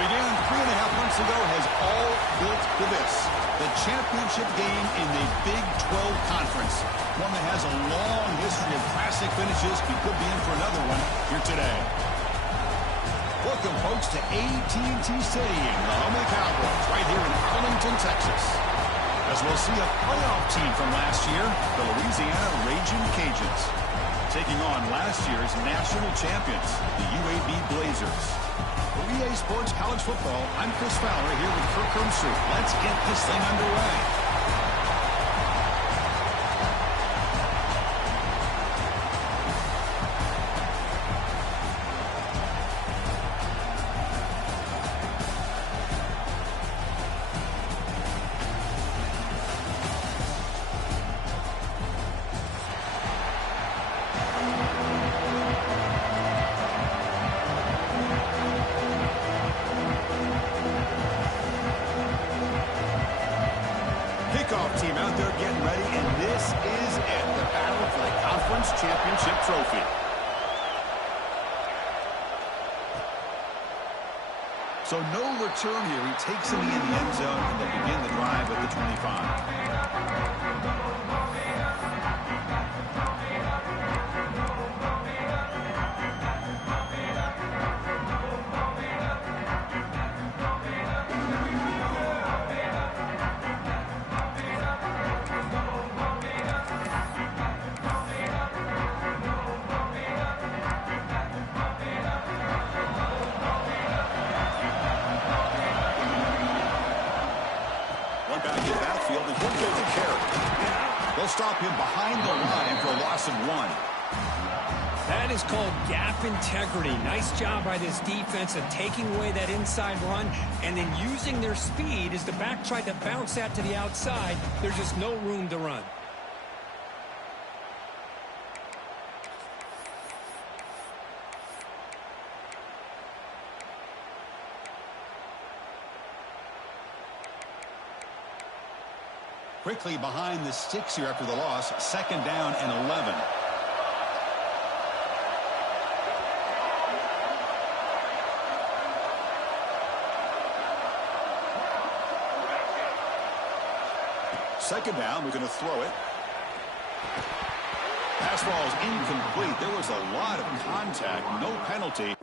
began 3.5 months ago has all built to this. The championship game in the Big 12 Conference. One that has a long history of classic finishes. We could be in for another one here today. Welcome, folks, to AT&T Stadium, the home of the Cowboys, right here in Arlington, Texas. As we'll see a playoff team from last year, the Louisiana Raging Cajuns, taking on last year's national champions, the UAB Blazers. For EA Sports College Football, I'm Chris Fowler here with Kirk Herbstreit. Let's get this thing underway. Kickoff team out there getting ready, and this is it, the battle for the conference championship trophy. So no return here. He takes it in the end zone, and they begin the drive at the 25. They'll stop him behind the line for a loss of 1. That is called gap integrity. Nice job by this defense of taking away that inside run and then using their speed as the back tried to bounce that to the outside. There's just no room to run. Quickly behind the sticks here after the loss. 2nd down and 11. Second down, we're going to throw it. Pass ball is incomplete. There was a lot of contact, no penalty.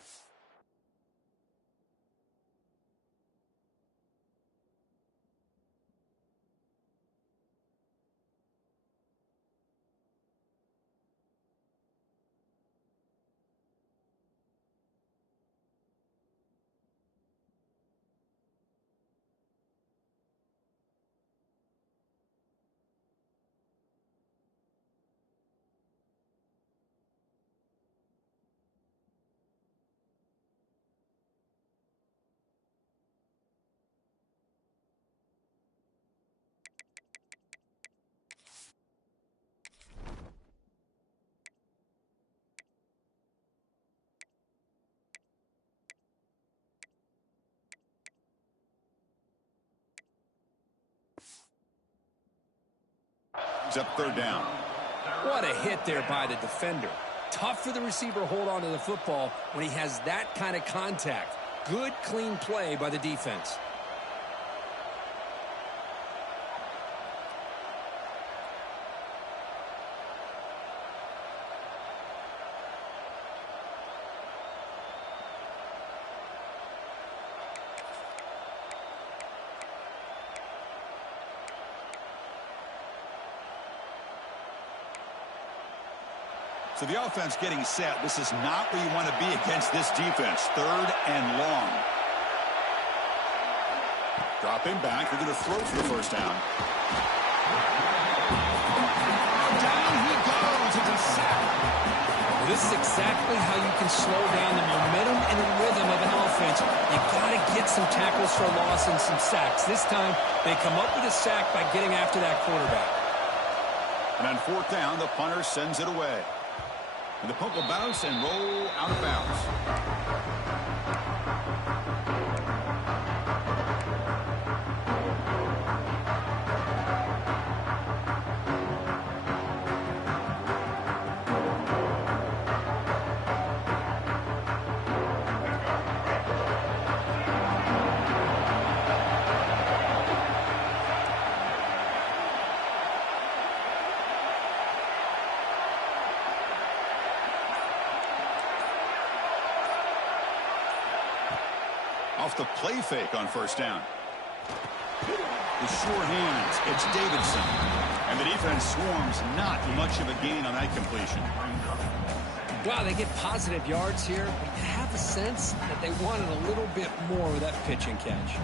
He's up 3rd down. What a hit there by the defender. Tough for the receiver to hold on to the football when he has that kind of contact. Good, clean play by the defense. So the offense getting set. This is not where you want to be against this defense. 3rd and long. Dropping back. They're going to throw for the 1st down. Down he goes. It's a sack. This is exactly how you can slow down the momentum and the rhythm of an offense. You've got to get some tackles for loss and some sacks. This time, they come up with a sack by getting after that quarterback. And on 4th down, the punter sends it away. And the punt will bounce and roll out of bounds. the play fake on first down. The sure hands, it's Davidson. And the defense swarms, not much of a gain on that completion. Wow, they get positive yards here. But you have a sense that they wanted a little bit more with that pitch and catch.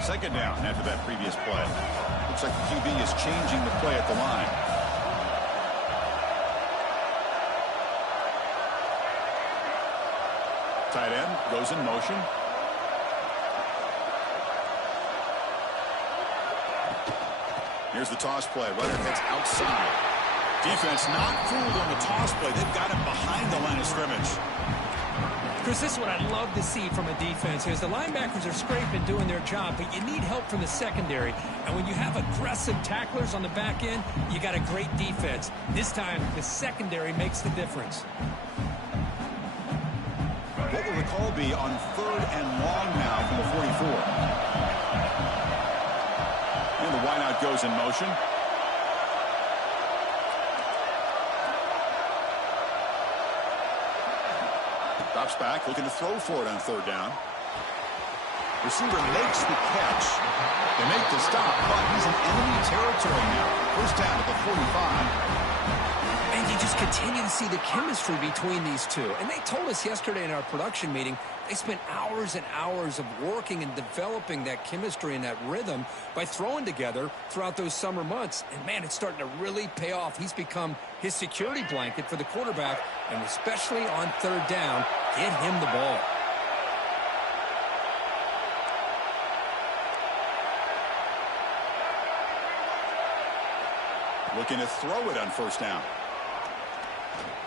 Second down after that previous play. Looks like the QB is changing the play at the line. Tight end goes in motion. Here's the toss play. Runner heads outside. Defense not fooled on the toss play. They've got him behind the line of scrimmage. Chris, this is what I'd love to see from a defense. As the linebackers are scraping, doing their job, but you need help from the secondary. And when you have aggressive tacklers on the back end, you got a great defense. This time, the secondary makes the difference. What will the call be on 3rd and long now from the 44? And the wideout goes in motion. Drops back, looking to throw for it on 3rd down. Receiver makes the catch. They make the stop, but he's in enemy territory now. First down at the 45. And you just continue to see the chemistry between these two. And they told us yesterday in our production meeting, they spent hours and hours of working and developing that chemistry and that rhythm by throwing together throughout those summer months. And, man, it's starting to really pay off. He's become his security blanket for the quarterback, and especially on 3rd down, get him the ball. Looking to throw it on first down.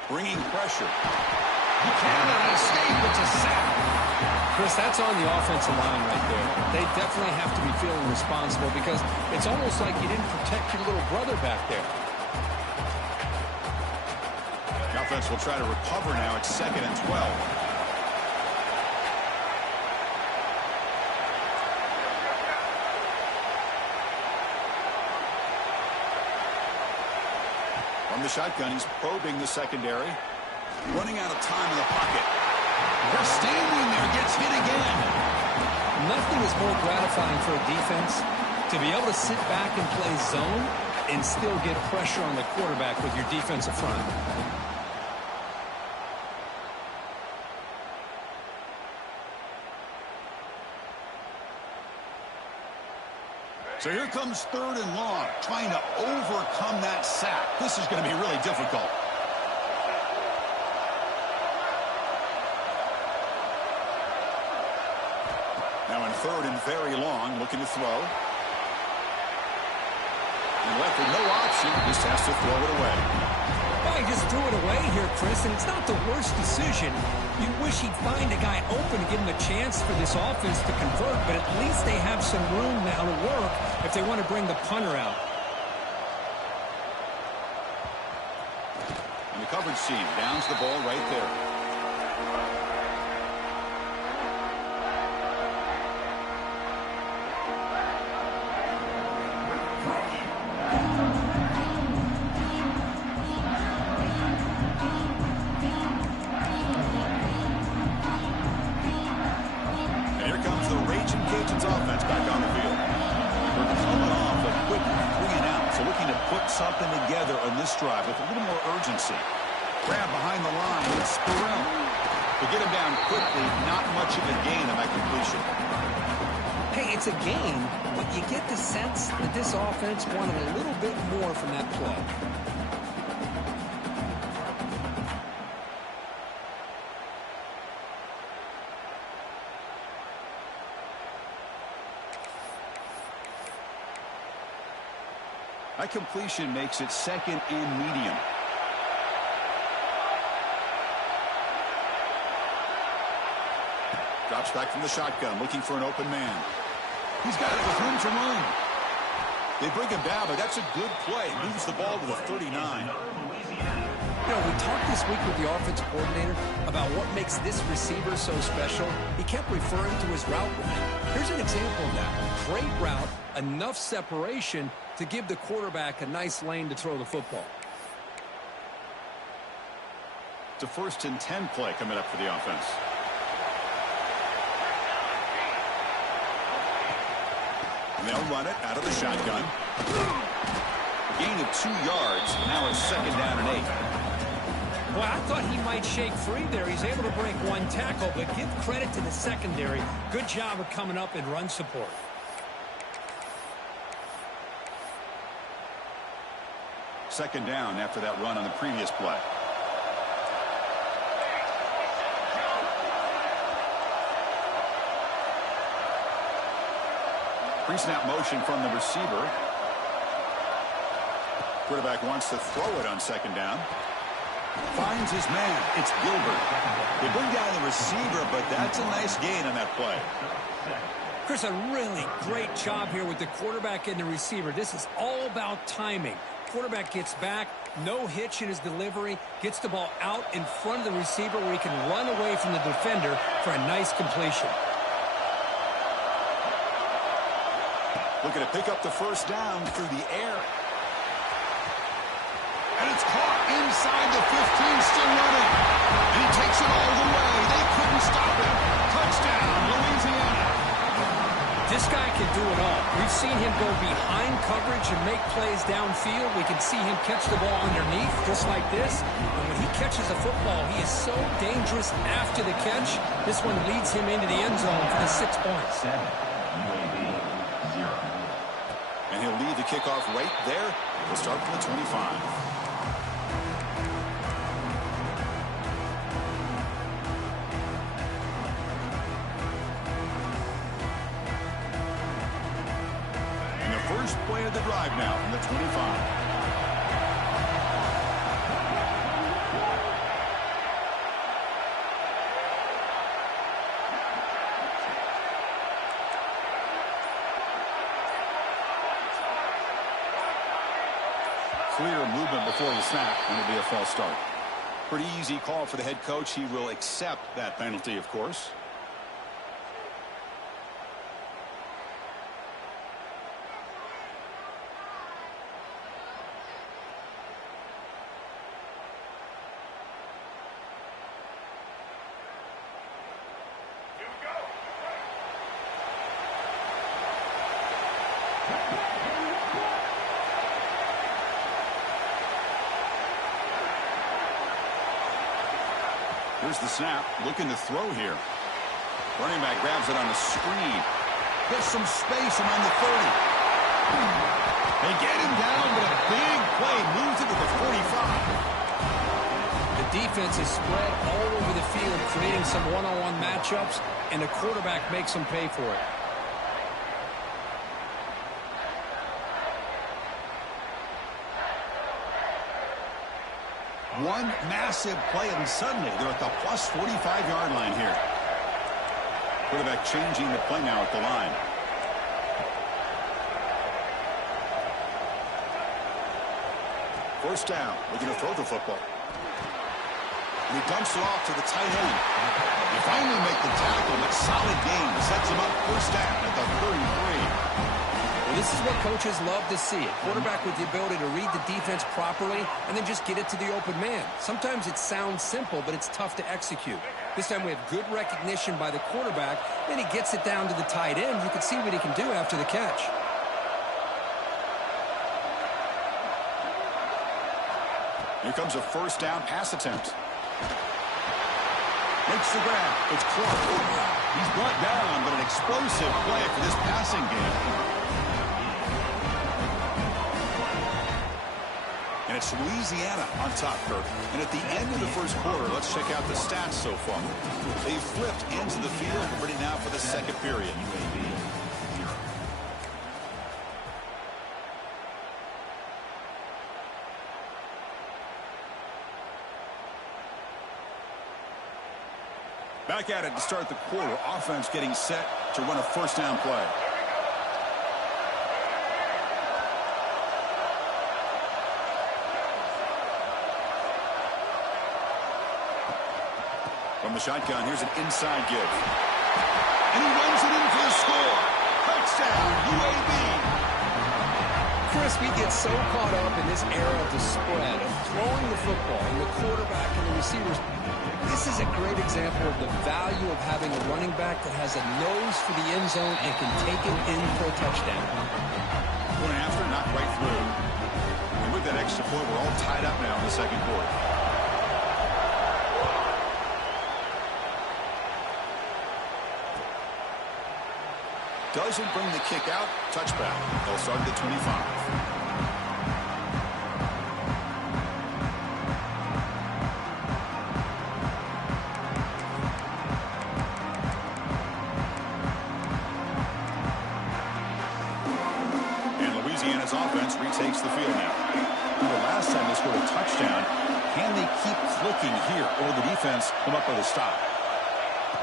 Bringing pressure. He cannot escape. It's a sack. Chris, that's on the offensive line right there. They definitely have to be feeling responsible because it's almost like you didn't protect your little brother back there. The offense will try to recover now. It's 2nd and 12. From the shotgun, he's probing the secondary. Running out of time in the pocket. They're standing there, gets hit again. Nothing is more gratifying for a defense to be able to sit back and play zone and still get pressure on the quarterback with your defensive front. So here comes 3rd and long, trying to overcome that sack. This is going to be really difficult. Now in 3rd and very long, looking to throw. And left with no option, just has to throw it away. Well, he just threw it away here, Chris, and it's not the worst decision. You wish he'd find a guy open to give him a chance for this offense to convert, but at least they have some room now to work if they want to bring the punter out. And the coverage team downs the ball right there. Something together on this drive with a little more urgency. Grab behind the line. It's Burrell. To get him down quickly, not much of a gain on that completion. Hey, it's a gain, but you get the sense that this offense wanted a little bit more from that play. That completion makes it 2nd and medium. Drops back from the shotgun, looking for an open man. He's got it with room to run. They bring him down, but that's a good play. Moves the ball to the 39. You know, we talked this week with the offensive coordinator about what makes this receiver so special? He kept referring to his route running. Here's an example of that. Great route, enough separation to give the quarterback a nice lane to throw the football. It's a 1st and 10 play coming up for the offense. And they'll run it out of the shotgun. Gain of 2 yards. Now it's 2nd down and 8. Well, I thought he might shake free there. He's able to break 1 tackle, but give credit to the secondary. Good job of coming up in run support. Second down after that run on the previous play. Pre-snap motion from the receiver. Quarterback wants to throw it on 2nd down. Finds his man. It's Gilbert. They bring down the receiver, but that's a nice gain on that play. Chris, a really great job here with the quarterback and the receiver. This is all about timing. Quarterback gets back, no hitch in his delivery, gets the ball out in front of the receiver where he can run away from the defender for a nice completion. Looking to pick up the 1st down through the air. And it's caught inside the 15, still running. And he takes it all the way. They couldn't stop him. Touchdown, Louisiana. This guy can do it all. We've seen him go behind coverage and make plays downfield. We can see him catch the ball underneath, just like this. And when he catches a football, he is so dangerous after the catch. This one leads him into the end zone for the 6 points. UAB 0. And he'll lead the kickoff right there. He'll start from the 25. First play of the drive now from the 25. Clear movement before the snap, and it'll be a false start. Pretty easy call for the head coach. He will accept that penalty, of course. Here's the snap, looking to throw here. Running back grabs it on the screen. Gets some space and on the 30. They get him down, but a big play moves it to the 45. The defense is spread all over the field, creating some one-on-one matchups, and the quarterback makes them pay for it. One massive play, and suddenly they're at the plus 45-yard line here. Quarterback changing the play now at the line. First down, looking to throw the football. And he dumps it off to the tight end. They finally make the tackle, but solid gain sets him up first down at the 33. Well, this is what coaches love to see. A quarterback with the ability to read the defense properly and then just get it to the open man. Sometimes it sounds simple, but it's tough to execute. This time we have good recognition by the quarterback. Then he gets it down to the tight end. You can see what he can do after the catch. Here comes a first down pass attempt. Makes the grab. It's Clark. He's brought down, but an explosive play for this passing game. And it's Louisiana on top, Kirk. And at the end of the first quarter, let's check out the stats so far. They've flipped ends of the field, ready now for the second period. Back at it to start the quarter. Offense getting set to run a first down play. From the shotgun, here's an inside give. And he runs it in for the score. Touchdown, UAB. Chris, we get so caught up in this era of the spread, of throwing the football, and the quarterback and the receivers. This is a great example of the value of having a running back that has a nose for the end zone and can take it in for a touchdown. Going after, not right through. And with that extra point, we're all tied up now in the second quarter. Doesn't bring the kick out. Touchback. They'll start at the 25. And Louisiana's offense retakes the field now. The last time they scored a touchdown, can they keep clicking here, or will the defense come up with a stop?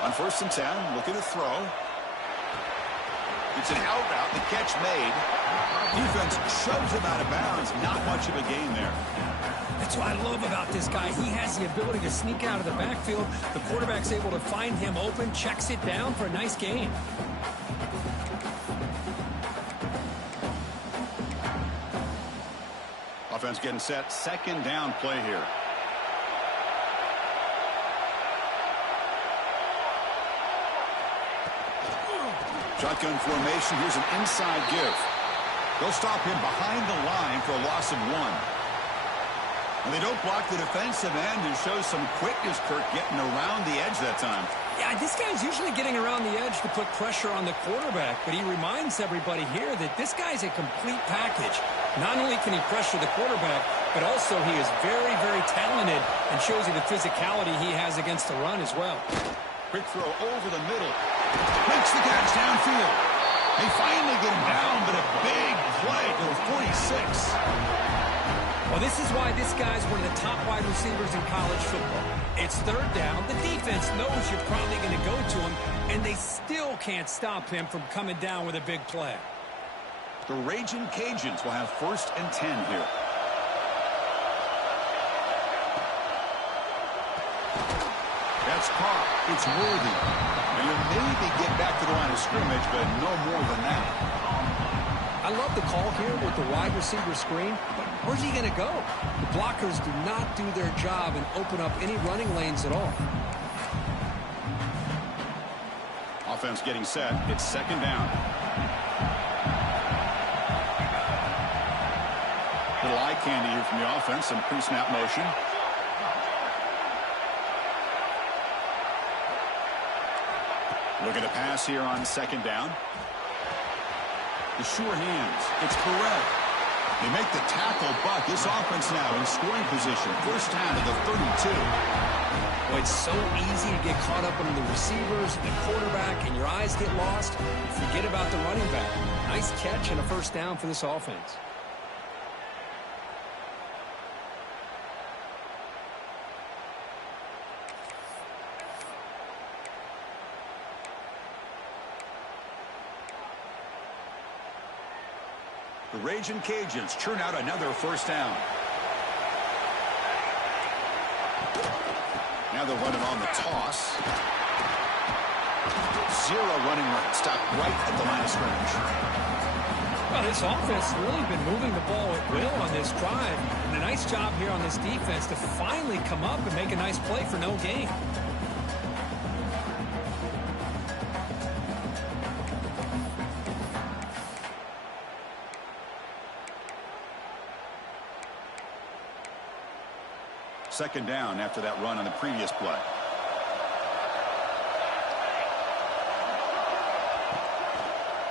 On 1st and 10, looking to throw. It's an out route, the catch made. Defense shoves him out of bounds. Not much of a gain there. That's what I love about this guy. He has the ability to sneak out of the backfield. The quarterback's able to find him open, checks it down for a nice gain. Offense getting set. 2nd down play here. Shotgun formation. Here's an inside give. They'll stop him behind the line for a loss of 1. And they don't block the defensive end and show some quickness, Kirk, getting around the edge that time. Yeah, this guy's usually getting around the edge to put pressure on the quarterback, but he reminds everybody here that this guy's a complete package. Not only can he pressure the quarterback, but also he is very, very talented and shows you the physicality he has against the run as well. Quick throw over the middle. Makes the catch downfield. They finally get him down, but a big play to the 46. Well, this is why this guy's one of the top wide receivers in college football. It's 3rd down. The defense knows you're probably going to go to him, and they still can't stop him from coming down with a big play. The Raging Cajuns will have 1st and 10 here. That's caught. It's worthy. And you'll maybe get back to the line of scrimmage, but no more than that. I love the call here with the wide receiver screen, but where's he going to go? The blockers do not do their job and open up any running lanes at all. Offense getting set. It's 2nd down. Little eye candy here from the offense. Some pre-snap motion. Looking to pass here on 2nd down. The sure hands. It's Perret. They make the tackle, but this offense now in scoring position. 1st down to the 32. Well, it's so easy to get caught up on the receivers, the quarterback, and your eyes get lost. Forget about the running back. Nice catch and a 1st down for this offense. The Raging Cajuns churn out another 1st down. Now they're running on the toss. 0 running right. Stop right at the line of scrimmage. Well, this offense has really been moving the ball at will on this drive. And a nice job here on this defense to finally come up and make a nice play for no gain. Second down after that run on the previous play.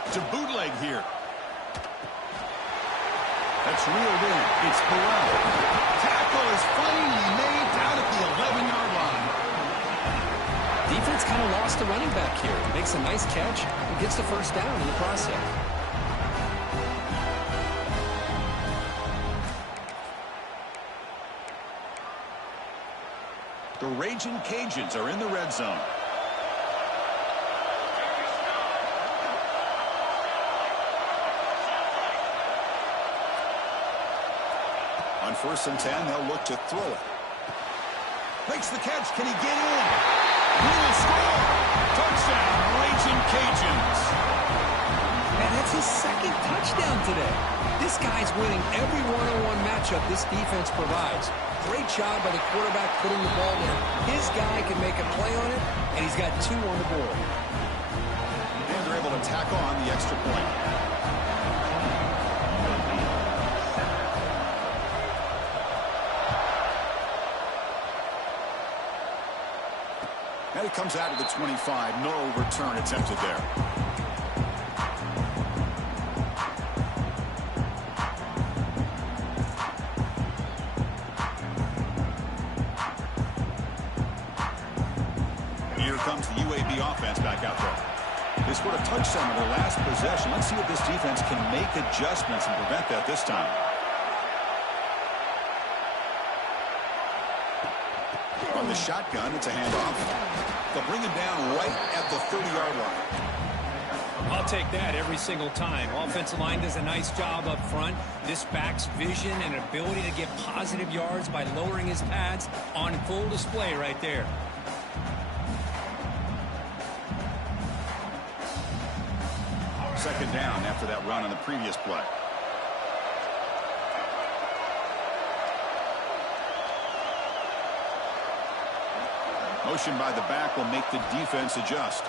It's a bootleg here. That's reeled in. It's Perret. Tackle is finally made down at the 11-yard line. Defense kind of lost the running back here. Makes a nice catch and gets the 1st down in the process. The Raging Cajuns are in the red zone. On 1st and 10, they'll look to throw it. Makes the catch. Can he get in? He will score. Touchdown, Raging Cajuns. And that's his second touchdown today. This guy's winning every one-on-one matchup this defense provides. Great job by the quarterback putting the ball there. His guy can make a play on it, and he's got 2 on the board. And they're able to tack on the extra point. And it comes out of the 25. No return attempted there. Here comes the UAB offense back out there. They scored a touchdown in their last possession. Let's see if this defense can make adjustments and prevent that this time. On the shotgun, it's a handoff. They'll bring him down right at the 30-yard line. I'll take that every single time. Offensive line does a nice job up front. This back's vision and ability to get positive yards by lowering his pads on full display right there. Second down after that run on the previous play. Motion by the back will make the defense adjust.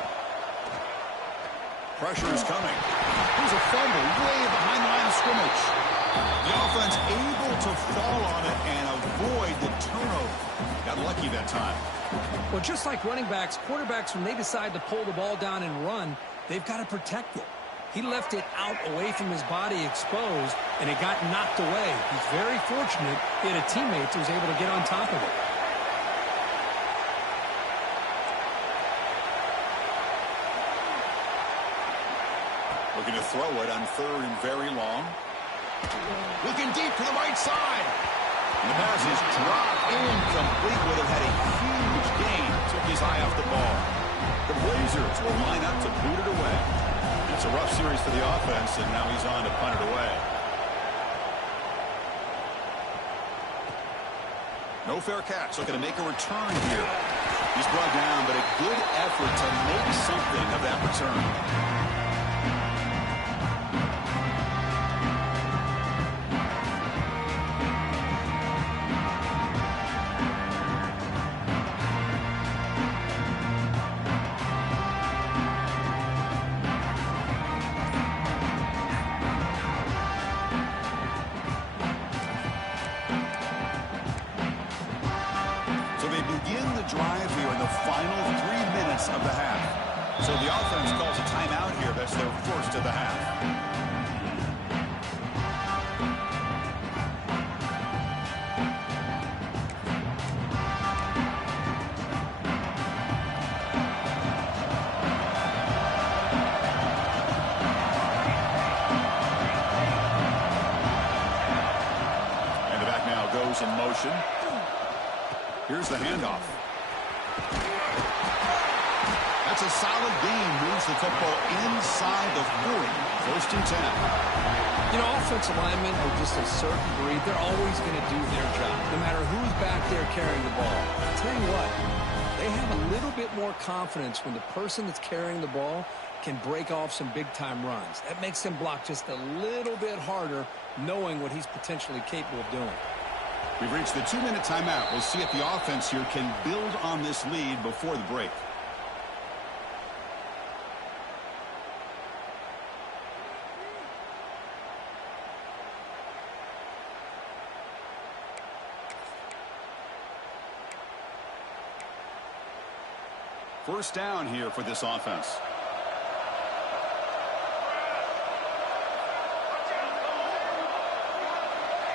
Pressure is coming. There's a fumble way behind the line of scrimmage. The offense able to fall on it and avoid the turnover. Got lucky that time. Well, just like running backs, quarterbacks, when they decide to pull the ball down and run, they've got to protect it. He left it out away from his body exposed, and it got knocked away. He's very fortunate he had a teammate who was able to get on top of it. Looking to throw it on 3rd and very long. Looking deep to the right side. And the pass is dropped incomplete. Would have had a huge gain. Took his eye off the ball. The Blazers will line up to boot it away. It's a rough series for the offense, and now he's on to punt it away. No fair catch. Looking to make a return here. He's brought down, but a good effort to make something of that return. Drive here in the final 3 minutes of the half. So the offense calls a timeout here. That's their first of the half. And the back now goes in motion. Here's the handoff. That's a solid gain. Moves the football inside the 40. 1st and 10. You know, offensive linemen are just a certain breed. They're always going to do their job, no matter who's back there carrying the ball. I'll tell you what, they have a little bit more confidence when the person that's carrying the ball can break off some big-time runs. That makes them block just a little bit harder, knowing what he's potentially capable of doing. We've reached the 2-minute timeout. We'll see if the offense here can build on this lead before the break. First down here for this offense.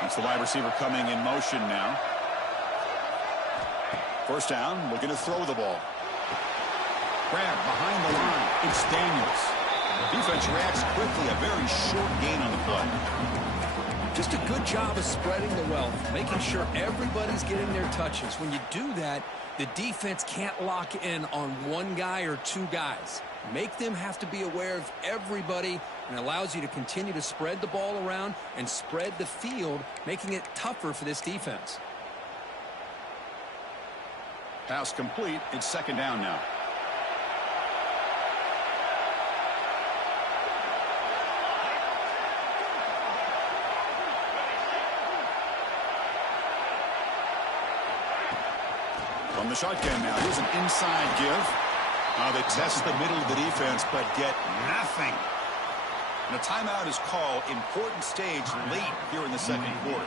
It's the wide receiver coming in motion now. First down, looking to throw the ball. Grab behind the line. It's Daniels. Defense reacts quickly. A very short gain on the play. Just a good job of spreading the wealth, making sure everybody's getting their touches. When you do that, the defense can't lock in on one guy or two guys. Make them have to be aware of everybody, and allows you to continue to spread the ball around and spread the field, making it tougher for this defense. Pass complete. It's second down now. From the shotgun now. Here's an inside give. They test the middle of the defense, but get nothing. And a timeout is called. Important stage late here in the second quarter.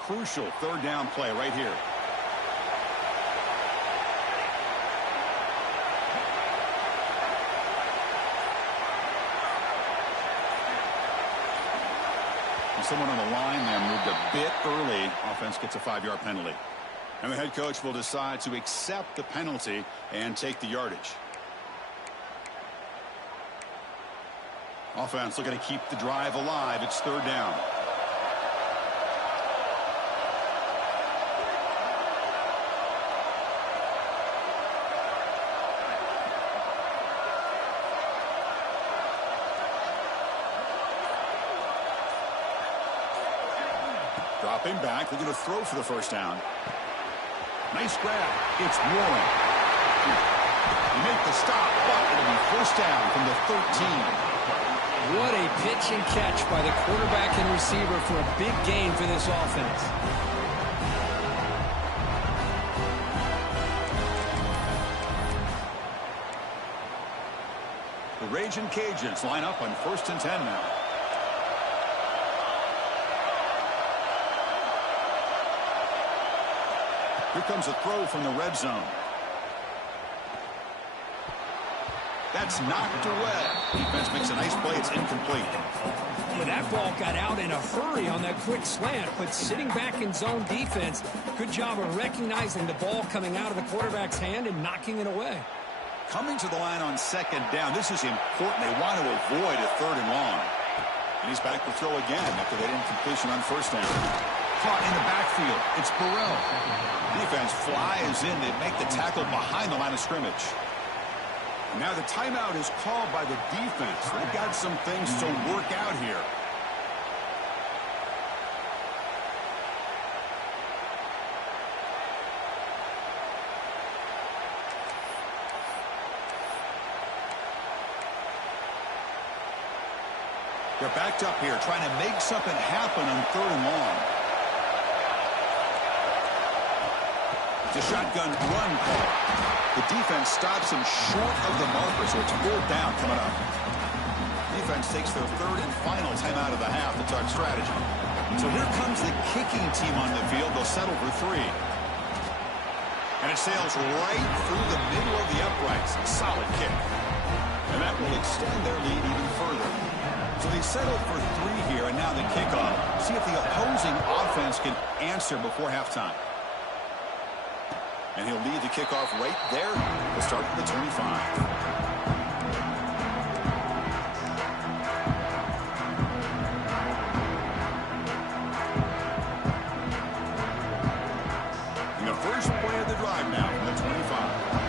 Crucial third down play right here. Someone on the line there moved a bit early. Offense gets a 5-yard penalty. And the head coach will decide to accept the penalty and take the yardage. Offense looking to keep the drive alive. It's third down. Dropping back. They're going to throw for the first down. Nice grab. It's Warren. He make the stop, but it'll be first down from the 13. What a pitch and catch by the quarterback and receiver for a big gain for this offense. The Raging Cajuns line up on 1st and 10 now. Here comes a throw from the red zone. That's knocked away. Defense makes a nice play. It's incomplete. Well, that ball got out in a hurry on that quick slant, but sitting back in zone defense, good job of recognizing the ball coming out of the quarterback's hand and knocking it away. Coming to the line on second down. This is important. They want to avoid a third and long. And he's back to throw again after that incompletion on first down. Caught in the backfield. It's Burrell. Defense flies in. They make the tackle behind the line of scrimmage. Now the timeout is called by the defense. They've got some things to work out here. They're backed up here, trying to make something happen on third and long. It's a shotgun run call. The defense stops him short of the marker, so it's fourth down coming up. Defense takes their third and final timeout of the half to talk strategy. So here comes the kicking team on the field. They'll settle for 3. And it sails right through the middle of the uprights. Solid kick. And that will extend their lead even further. So they settled for 3 here, and now the kickoff. See if the opposing offense can answer before halftime. And he'll lead the kickoff right there to start the 25. And the first play of the drive now from the 25.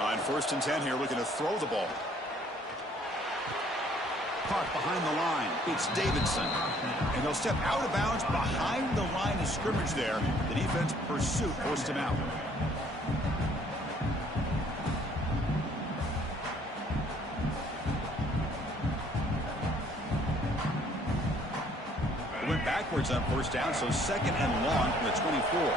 On 1st and 10 here, looking to throw the ball. Caught behind the line. It's Davidson. And he'll step out of bounds behind the line of scrimmage there. The defense pursuit forced him out. It went backwards on first down, so second and long from the 24.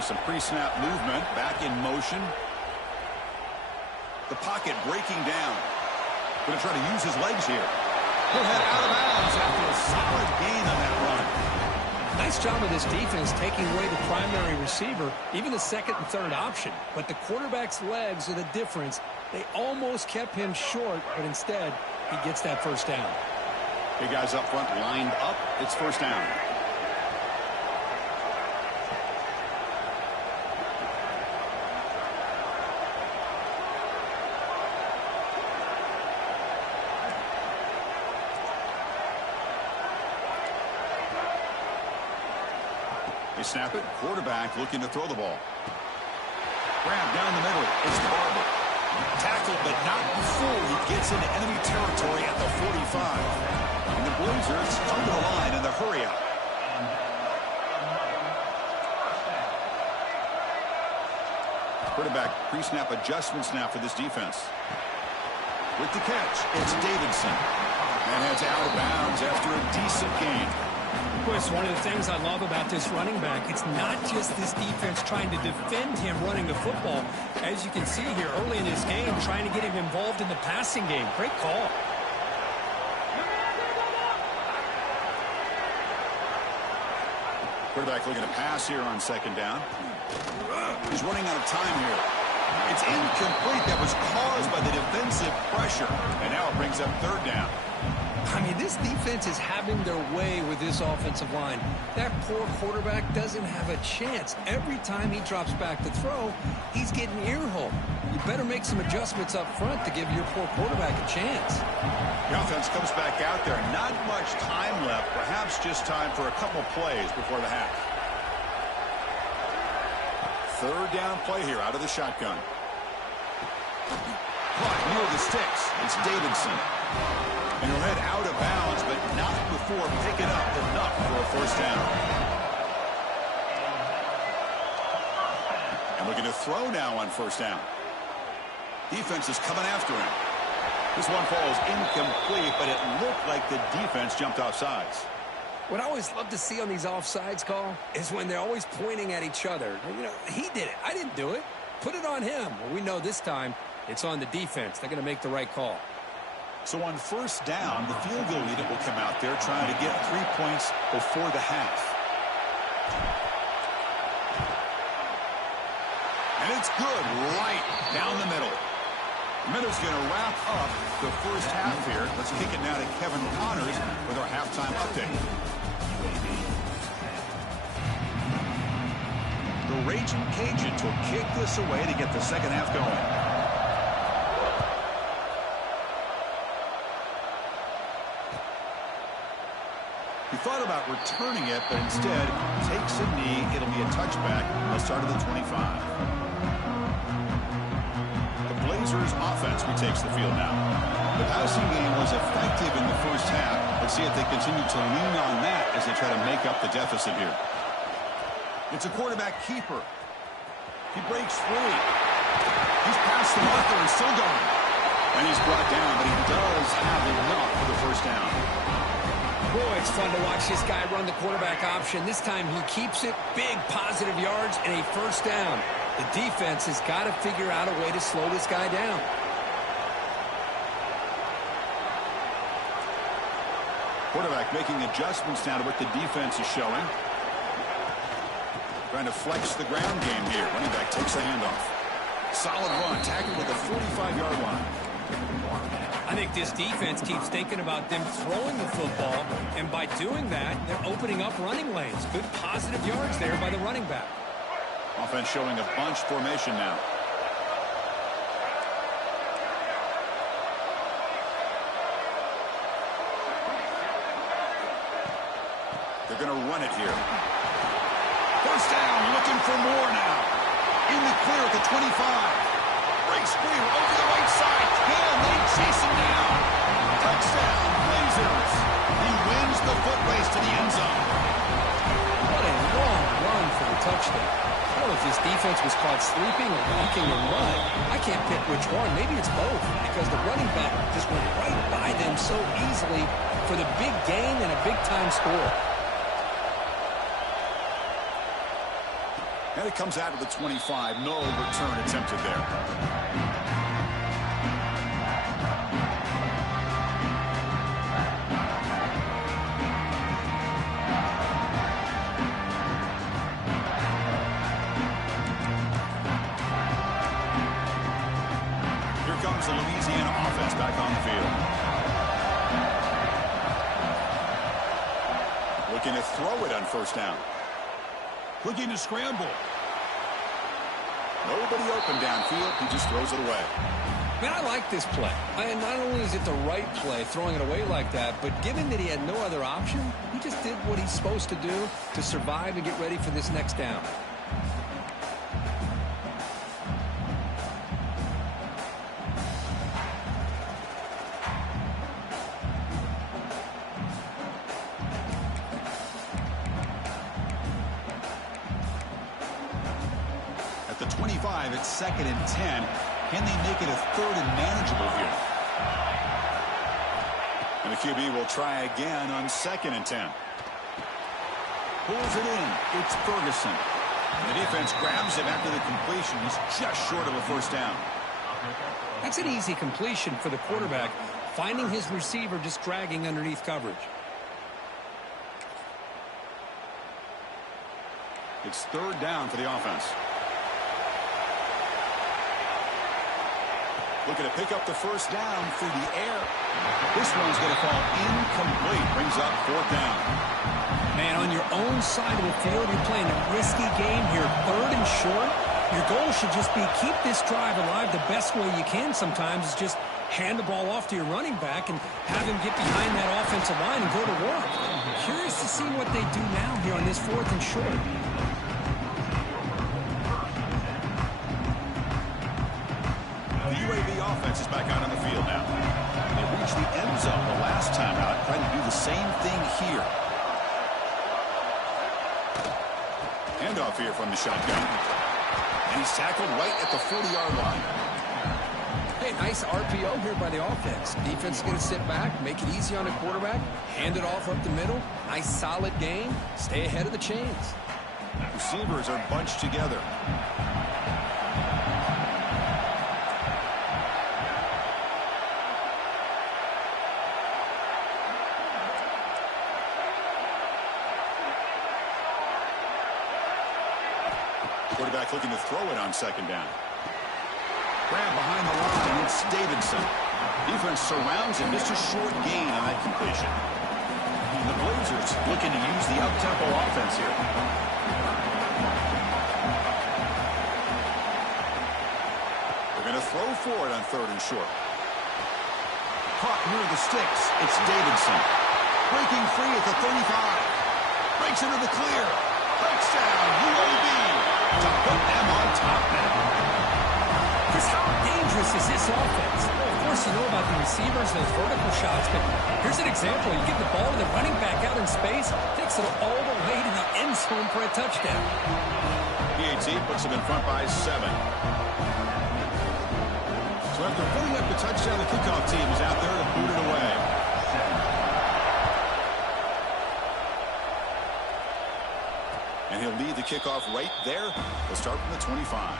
Some pre-snap movement, back in motion. The pocket breaking down. Going to try to use his legs here. He'll head out of bounds after a solid gain on that run. Nice job of this defense taking away the primary receiver, even the second and third option. But the quarterback's legs are the difference. They almost kept him short, but instead, he gets that first down. Big guys up front lined up. It's first down. They snap it. Quarterback looking to throw the ball. Grab down the middle. It's Barber. Tackled, but not before he gets into enemy territory at the 45. And the Blazers come to the line in the hurry up. Quarterback pre-snap adjustments now for this defense. With the catch, it's Davidson. And heads out of bounds after a decent gain. Of course, one of the things I love about this running back, it's not just this defense trying to defend him running the football. As you can see here early in this game, trying to get him involved in the passing game. Great call. Quarterback looking to pass here on second down. He's running out of time here. It's incomplete. That was caused by the defensive pressure. And now it brings up third down. I mean, this defense is having their way with this offensive line. That poor quarterback doesn't have a chance. Every time he drops back to throw, he's getting earholed. You better make some adjustments up front to give your poor quarterback a chance. The offense comes back out there. Not much time left. Perhaps just time for a couple plays before the half. Third down play here out of the shotgun. Caught near the sticks. It's Davidson. And he'll head out of bounds, but not before picking up enough for a first down. And looking to throw now on first down. Defense is coming after him. This one falls incomplete, but it looked like the defense jumped off sides. What I always love to see on these offsides call is when they're always pointing at each other. You know, he did it. I didn't do it. Put it on him. Well, we know this time it's on the defense. They're going to make the right call. So on first down, the field goal unit will come out there trying to get 3 points before the half. And it's good right down the middle. Miller's going to wrap up the first half here. Let's kick it now to Kevin Connors with our halftime update. The Raging Cajuns will kick this away to get the second half going. He thought about returning it, but instead takes a knee. It'll be a touchback. They'll start at the 25. Blazers offense retakes the field now. The passing game was effective in the first half. Let's see if they continue to lean on that as they try to make up the deficit here. It's a quarterback keeper. He breaks free. He's past the marker and still going. And he's brought down, but he does have enough for the first down. Boy, it's fun to watch this guy run the quarterback option. This time he keeps it. Big positive yards and a first down. The defense has got to figure out a way to slow this guy down. Quarterback making adjustments now to what the defense is showing. Trying to flex the ground game here. Running back takes the handoff. Solid run, tackled with the 45-yard line. I think this defense keeps thinking about them throwing the football, and by doing that, they're opening up running lanes. Good positive yards there by the running back. Offense showing a bunch formation now. They're going to run it here. First down, looking for more now. In the clear at the 25. Breaks free over the right side. Can they chase him down? Touchdown, Blazers. He wins the foot race to the end zone. What a long run for the touchdown. I don't know if this defense was caught sleeping or walking or what. I can't pick which one. Maybe it's both because the running back just went right by them so easily for the big gain and a big-time score. And it comes out of the 25. No return attempted there. Here comes the Louisiana offense back on the field. Looking to throw it on first down. Looking to scramble. Nobody open downfield. He just throws it away. Man, I like this play. And not only is it the right play, throwing it away like that, but given that he had no other option, he just did what he's supposed to do to survive and get ready for this next down. At the 25, it's 2nd and 10. Can they make it a 3rd and manageable here? And the QB will try again on 2nd and 10. Pulls it in. It's Ferguson. The defense grabs him after the completion. He's just short of a 1st down. That's an easy completion for the quarterback, finding his receiver just dragging underneath coverage. It's 3rd down for the offense. Looking to pick up the 1st down through the air. This one's going to fall incomplete. Brings up 4th down. Man, on your own side of the field, you're playing a risky game here. 3rd and short. Your goal should just be keep this drive alive the best way you can sometimes is just hand the ball off to your running back and have him get behind that offensive line and go to work. Curious to see what they do now here on this 4th and short. The UAB offense is back out on the field now. They reached the end zone the last time out, trying to do the same thing here. Handoff here from the shotgun. And he's tackled right at the 40-yard line. Hey, nice RPO here by the offense. Defense is going to sit back, make it easy on the quarterback, hand it off up the middle. Nice solid game. Stay ahead of the chains. Receivers are bunched together. Quarterback looking to throw it on 2nd down. Grab behind the line. It's Davidson. Defense surrounds him. Just a short gain on that completion. And the Blazers looking to use the up-tempo offense here. They're going to throw for it on 3rd and short. Caught near the sticks. It's Davidson. Breaking free at the 35. Breaks into the clear. Touchdown, UAB. To put them on top now. Chris, how dangerous is this offense? Well, of course, you know about the receivers, those vertical shots, but here's an example. You give the ball to the running back out in space, takes it all the way to the end zone for a touchdown. PAT puts them in front by 7. So after putting up the touchdown, the kickoff team is out there to boot it away. And he'll lead the kickoff right there. We'll start from the 25.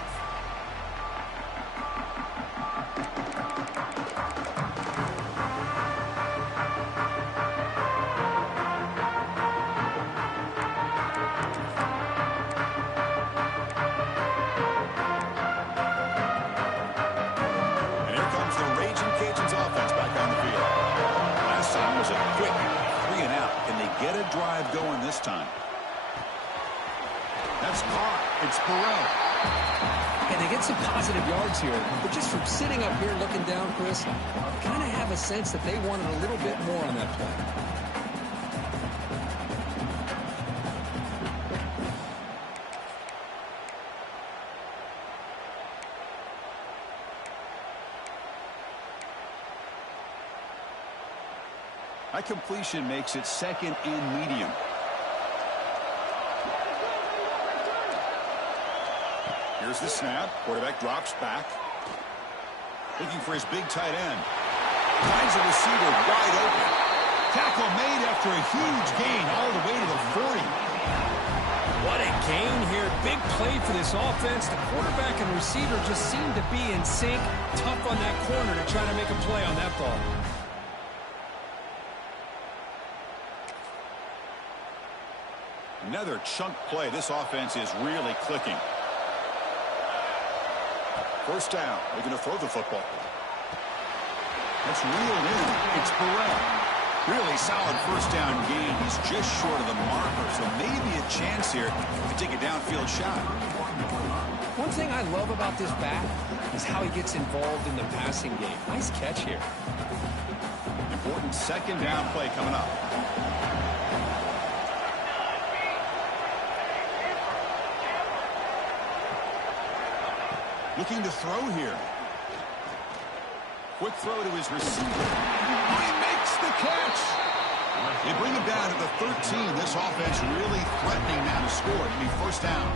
And here comes the Raging Cajuns offense back on the field. Last time was a quick 3 and out. Can they get a drive going this time? That's caught. It's Burrell. And they get some positive yards here, but just from sitting up here looking down, Chris, kind of have a sense that they wanted a little bit more on that play. That completion makes it 2nd and medium. Here's the snap. Quarterback drops back. Looking for his big tight end. Finds a receiver wide open. Tackle made after a huge gain all the way to the 40. What a gain here. Big play for this offense. The quarterback and receiver just seem to be in sync. Tough on that corner to try to make a play on that ball. Another chunk play. This offense is really clicking. 1st down. Looking to throw the football. That's reeled in. It's Burrell. Really solid first down gain. He's just short of the marker, so maybe a chance here to take a downfield shot. One thing I love about this back is how he gets involved in the passing game. Nice catch here. Important second down play coming up. Looking to throw here. Quick throw to his receiver. He makes the catch. They bring him down to the 13. This offense really threatening now to score. It'll be first down.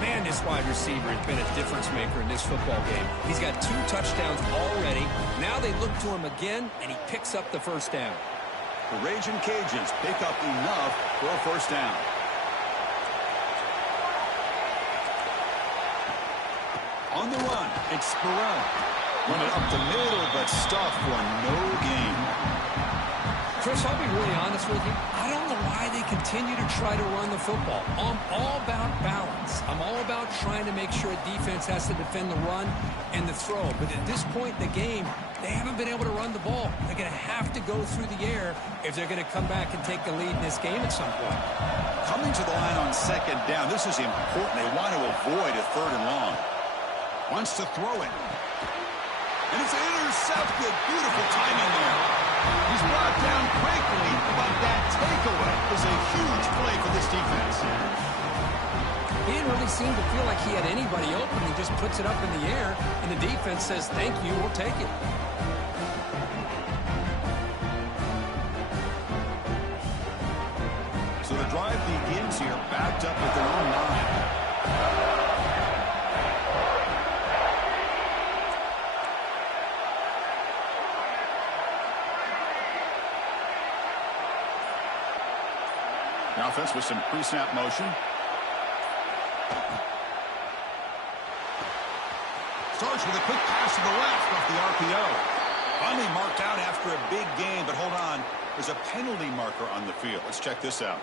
Man, this wide receiver has been a difference maker in this football game. He's got 2 touchdowns already. Now they look to him again, and he picks up the first down. The Raging Cajuns pick up enough for a first down. On the run, it's Sperrell. Running up the middle, but stuffed for no gain. Chris, I'll be really honest with you. I don't know why they continue to try to run the football. I'm all about balance. I'm all about trying to make sure a defense has to defend the run and the throw. But at this point in the game, they haven't been able to run the ball. They're going to have to go through the air if they're going to come back and take the lead in this game at some point. Coming to the line on second down, this is important. They want to avoid a third and long. Wants to throw it. And it's intercepted. Beautiful timing there. He's brought down quickly, but that takeaway is a huge play for this defense. He didn't really seem to feel like he had anybody open. He just puts it up in the air, and the defense says, thank you, we'll take it. So the drive begins here, backed up at their own line. The offense with some pre-snap motion. Starts with a quick pass to the left off the RPO. Finally marked out after a big gain, but hold on. There's a penalty marker on the field. Let's check this out.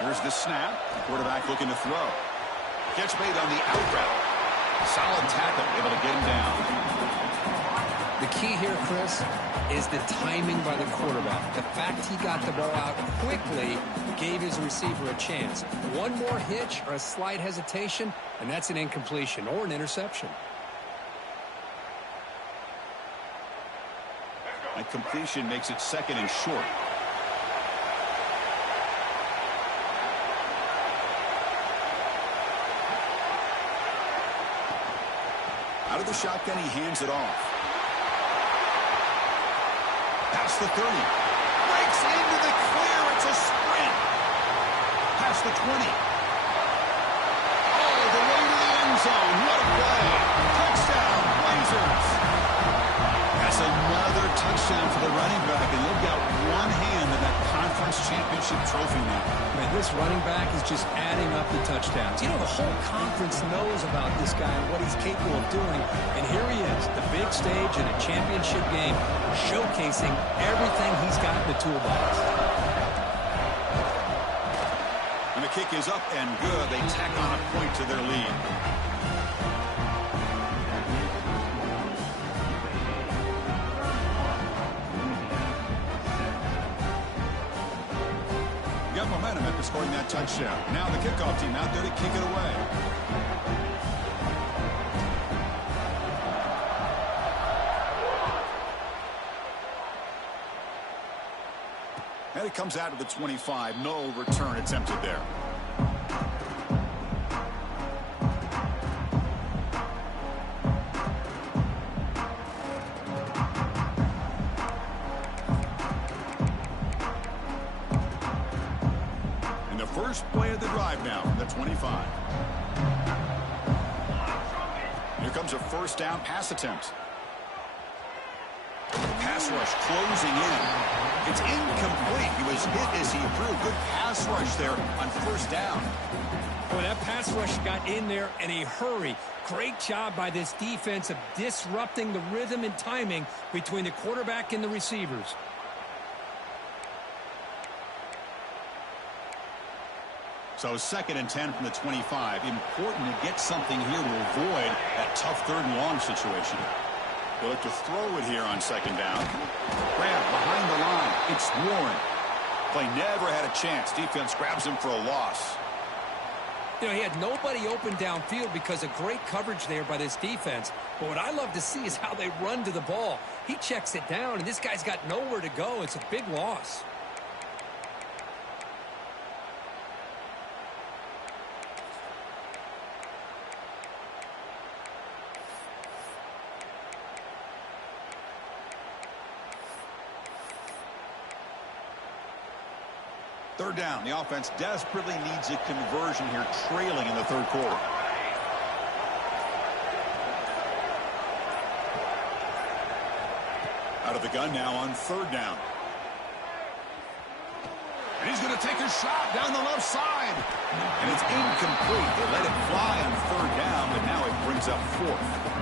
Here's the snap. Quarterback looking to throw. Catch made on the out route. Solid tackle, able to get him down. The key here, Chris, is the timing by the quarterback. The fact he got the ball out quickly gave his receiver a chance. One more hitch or a slight hesitation, and that's an incompletion or an interception. That completion makes it second and short. Out of the shotgun, he hands it off. Past the 30. Breaks into the clear. It's a sprint. Past the 20. All the way to the end zone. What a play. Touchdown, Blazers. That's another touchdown for the running back, and they've got one hand in that conference championship trophy now. Man, this running back is just adding up the touchdowns. You know, the whole conference knows about this guy and what he's capable of doing. And here he is, the big stage in a championship game, showcasing everything he's got in the toolbox. And the kick is up and good. They tack on a point to their lead. Got momentum after scoring that touchdown. Now the kickoff team out there to kick it away. And it comes out to the 25. No return attempted there. First play of the drive now from the 25. Here comes a first down pass attempt. Pass rush closing in. It's incomplete. He was hit as he through. Good pass rush there on first down. Well, that pass rush got in there in a hurry. Great job by this defense of disrupting the rhythm and timing between the quarterback and the receivers. So 2nd and 10 from the 25. Important to get something here to avoid that tough 3rd and long situation. They'll look to throw it here on 2nd down. Grab behind the line. It's Warren. Play never had a chance. Defense grabs him for a loss. You know, he had nobody open downfield because of great coverage there by this defense. But what I love to see is how they run to the ball. He checks it down, and this guy's got nowhere to go. It's a big loss. Third down. The offense desperately needs a conversion here, trailing in the 3rd quarter. Out of the gun now on 3rd down. And he's going to take a shot down the left side. And it's incomplete. They let it fly on 3rd down, but now it brings up 4th.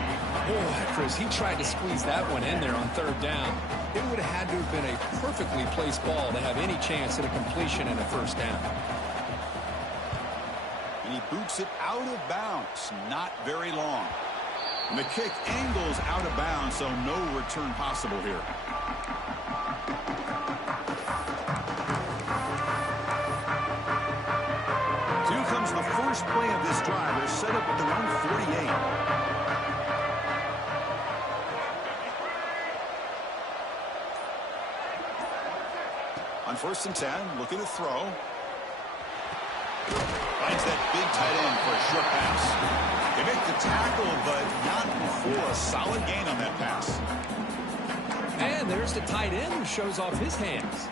Oh, Chris, he tried to squeeze that one in there on 3rd down. It would have had to have been a perfectly placed ball to have any chance at a completion and a 1st down. And he boots it out of bounds. Not very long. And the kick angles out of bounds, so no return possible here. So here comes the first play of this drive. They're set up at their own 48. On 1st and 10, looking to throw. Finds that big tight end for a short pass. They make the tackle, but not before a solid gain on that pass. And there's the tight end who shows off his hands.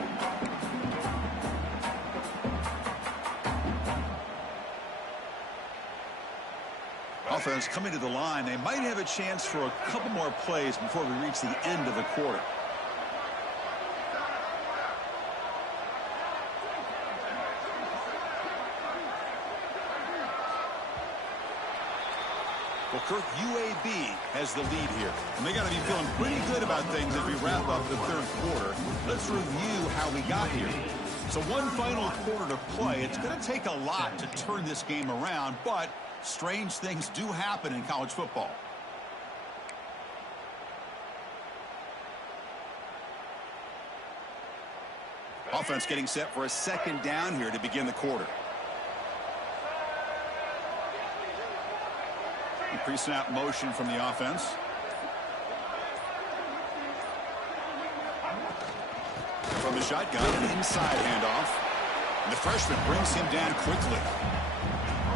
Offense coming to the line. They might have a chance for a couple more plays before we reach the end of the quarter. Well, Kirk, UAB has the lead here. And they got to be feeling pretty good about things as we wrap up the 3rd quarter. Let's review how we got here. So one final quarter to play. It's going to take a lot to turn this game around, but strange things do happen in college football. Offense getting set for a 2nd down here to begin the quarter. Pre-snap motion from the offense. From the shotgun, an inside handoff. And the freshman brings him down quickly.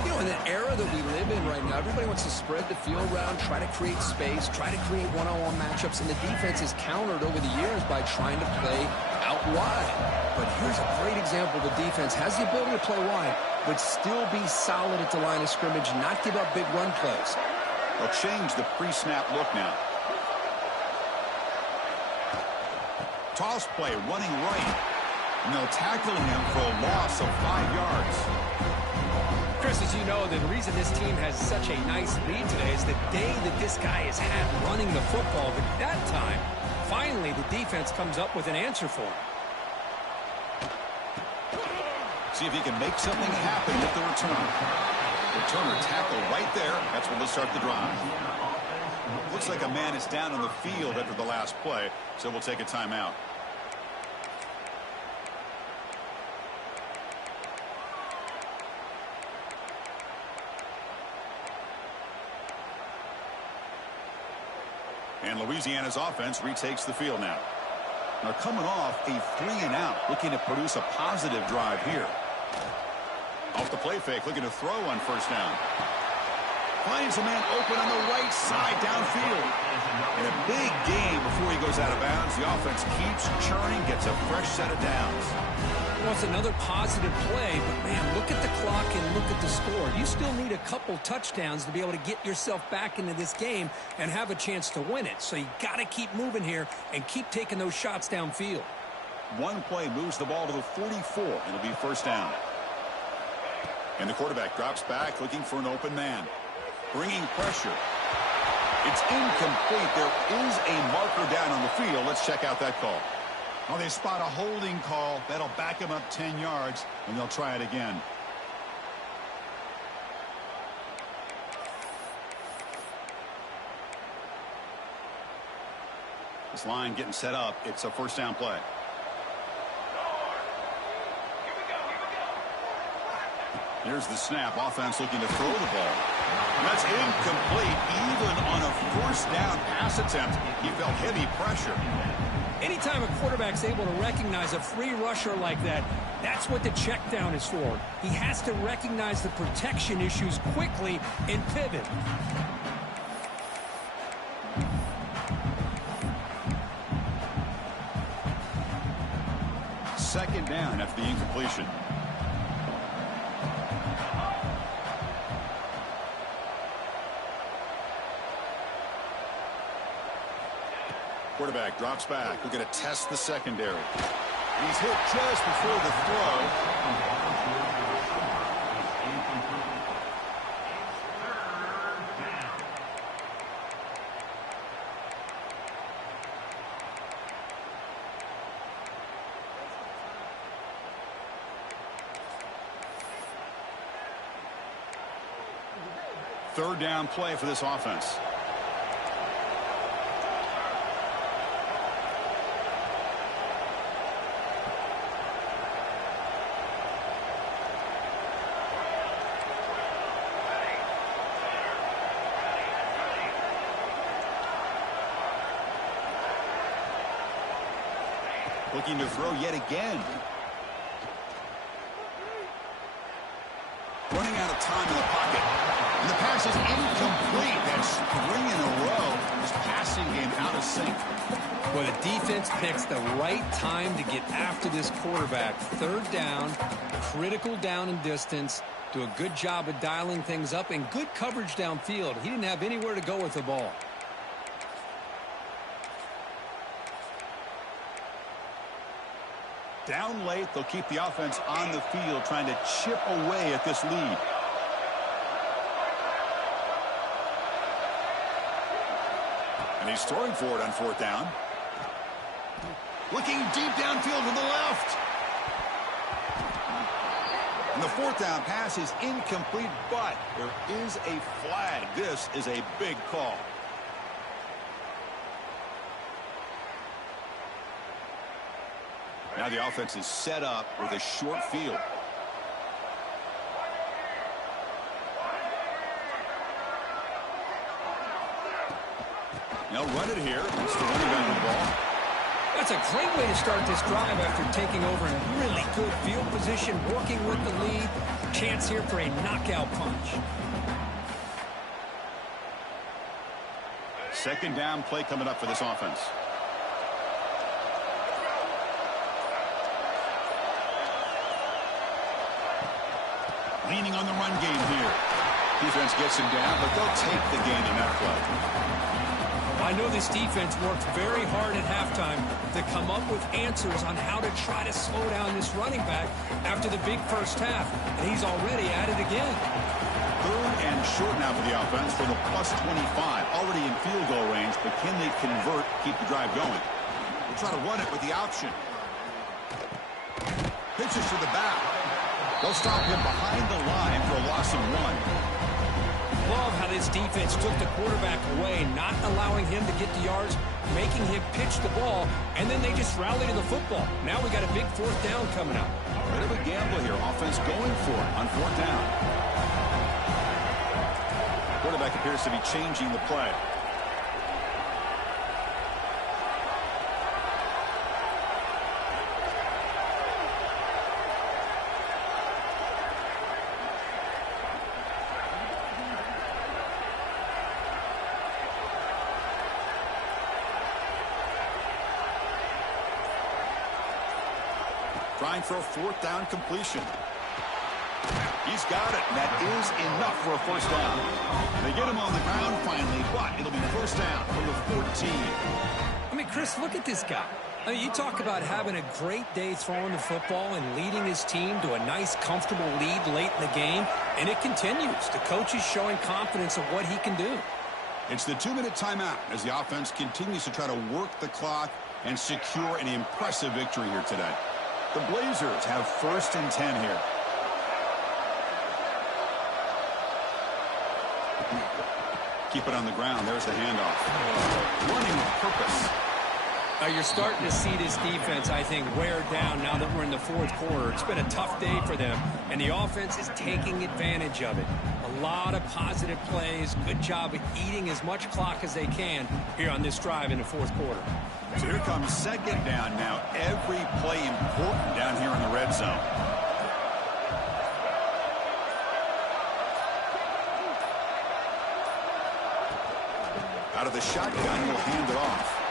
You know, in the era that we live in right now, everybody wants to spread the field around, try to create space, try to create one-on-one matchups, and the defense is countered over the years by trying to play out wide. But here's a great example. The defense has the ability to play wide, but still be solid at the line of scrimmage, not give up big run plays. They'll change the pre-snap look now. Toss play running right. And they'll tackle him for a loss of 5 yards. Chris, as you know, the reason this team has such a nice lead today is the day that this guy has had running the football. But that time, finally, the defense comes up with an answer for him. See if he can make something happen with the return. Returner tackle right there. That's where they'll start the drive. Looks like a man is down on the field after the last play, so we'll take a timeout. And Louisiana's offense retakes the field now. They're coming off a 3-and-out, looking to produce a positive drive here. Off the play fake, looking to throw on 1st down. Finds a man open on the right side downfield. And a big gain before he goes out of bounds. The offense keeps churning, gets a fresh set of downs. Well, it's another positive play, but, man, look at the clock and look at the score. You still need a couple touchdowns to be able to get yourself back into this game and have a chance to win it. So you got to keep moving here and keep taking those shots downfield. One play moves the ball to the 44. It'll be first down. And the quarterback drops back looking for an open man. Bringing pressure. It's incomplete. There is a marker down on the field. Let's check out that call. Well, they spot a holding call. That'll back them up 10 yards, and they'll try it again. This line getting set up. It's a first down play. Here's the snap. Offense looking to throw the ball. And that's incomplete. Even on a first down pass attempt, he felt heavy pressure. Anytime a quarterback's able to recognize a free rusher like that, that's what the check down is for. He has to recognize the protection issues quickly and pivot. Second down after the incompletion. Quarterback drops back. We're going to test the secondary. He's hit just before the throw. Third down play for this offense. Looking to throw yet again. Running out of time in the pocket. And the pass is incomplete. That's 3 in a row. His passing game out of sync. Well, the defense picks the right time to get after this quarterback. Third down, critical down and distance. Do a good job of dialing things up and good coverage downfield. He didn't have anywhere to go with the ball. Down late, they'll keep the offense on the field trying to chip away at this lead. And he's throwing for it on fourth down. Looking deep downfield to the left. And the fourth down pass is incomplete, but there is a flag. This is a big call. Now the offense is set up with a short field. They'll run it here. It's the running back of the ball. That's a great way to start this drive after taking over in really good field position, working with the lead. Chance here for a knockout punch. Second down play coming up for this offense. Leaning on the run game here. Defense gets him down, but they'll take the gain in that play. I know this defense worked very hard at halftime to come up with answers on how to try to slow down this running back after the big first half, and he's already at it again. Third and short now for the offense for the plus 25. Already in field goal range, but can they convert, keep the drive going? We'll try to run it with the option. Pitches to the back. They'll stop him behind the line for a loss of 1. Love how this defense took the quarterback away, not allowing him to get the yards, making him pitch the ball, and then they just rally to the football. Now we got a big fourth down coming up. Bit of a gamble here. Offense going for it on fourth down. Quarterback appears to be changing the play. Trying for a fourth down completion. He's got it. That is enough for a first down. They get him on the ground finally, but it'll be first down from the 14. I mean, Chris, look at this guy. I mean, you talk about having a great day throwing the football and leading his team to a nice, comfortable lead late in the game, and it continues. The coach is showing confidence of what he can do. It's the 2-minute timeout as the offense continues to try to work the clock and secure an impressive victory here today. The Blazers have 1st and 10 here. Keep it on the ground. There's the handoff. Running with purpose. You're starting to see this defense, I think, wear down now that we're in the 4th quarter. It's been a tough day for them, and the offense is taking advantage of it. A lot of positive plays. Good job of eating as much clock as they can here on this drive in the 4th quarter. So here comes 2nd down now. Every play important down here in the red zone. Out of the shotgun, will hand it off.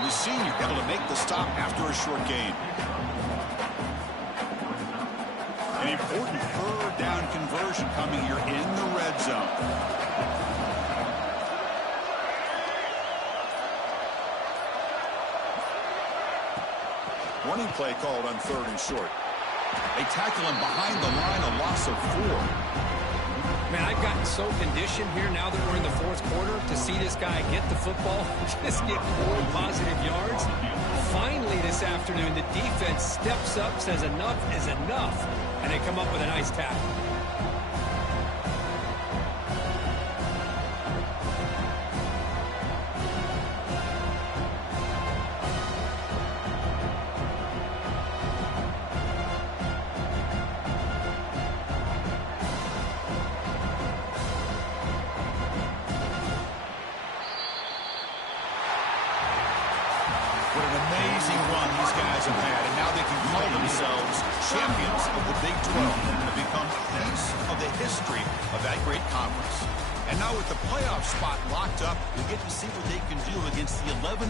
The senior able to make the stop after a short gain. An important 3rd down conversion coming here in the red zone. Running play called on 3rd and short. They tackle him behind the line, a loss of 4. Man, I've gotten so conditioned here now that we're in the 4th quarter to see this guy get the football, just get 4 positive yards. Finally this afternoon, the defense steps up, says enough is enough, and they come up with a nice tackle. What an amazing run these guys have had, and now they can call themselves champions of the Big 12 and have become a piece of the history of that great conference. And now with the playoff spot locked up, we get to see what they can do against the 11